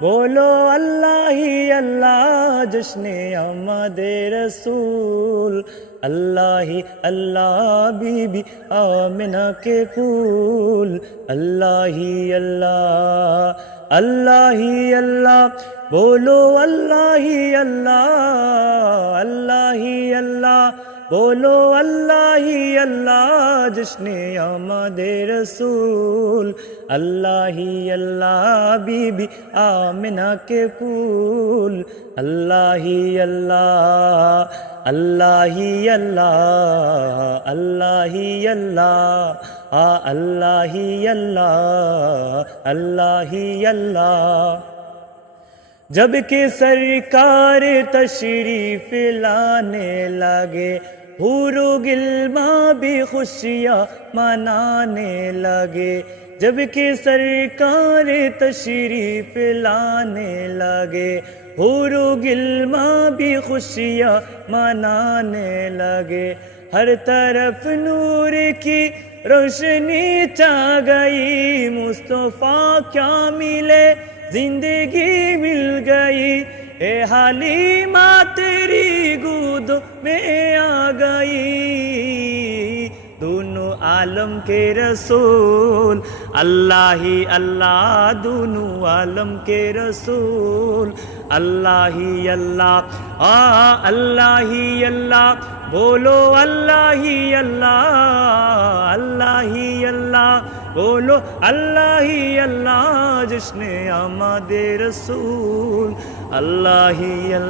बोलो अल्लाह ही अल्लाह जश्ने आमदे रसूल, अल्लाह ही अल्लाह बीबी आमिना के फूल, अल्लाह ही अल्लाह, अल्लाह ही अल्लाह, बोलो अल्लाह ही अल्लाह, अल्लाह ही अल्लाह, बोलो अल्लाह ही अल्लाह जश्ने आमदे रसूल, अल्लाह ही अल्लाह बीबी आमिना के फूल, अल्लाह ही अल्लाह, अल्लाह ही अल्लाह, अल्लाह ही अल्लाह, अल्लाह ही अल्लाह, अल्लाह ही अल्लाह। जब कि सरकार तशरीफ लाने लगे, हूरो गिल्मा भी खुशियाँ मनाने लगे। जब कि सरकार तशरीफ लाने लगे, हूरो गिल्मा भी खुशियाँ मनाने लगे। हर तरफ नूर की रोशनी छा गई, मुस्तफ़ा क्या मिले जिंदगी मिल गई, ए हालिमा तेरी गोद में आ गई। दोनों आलम के रसूल, अल्लाह ही अल्लाह, दोनों आलम के रसूल, अल्लाह ही अल्लाह, अल्लाह ही अल्लाह, बोलो अल्लाह ही अल्लाह, अल्लाह ही अल्लाह, बोलो अल्लाह ही अल्लाह जश्ने आमदे रसूल, अल्लाह ही अल्लाह।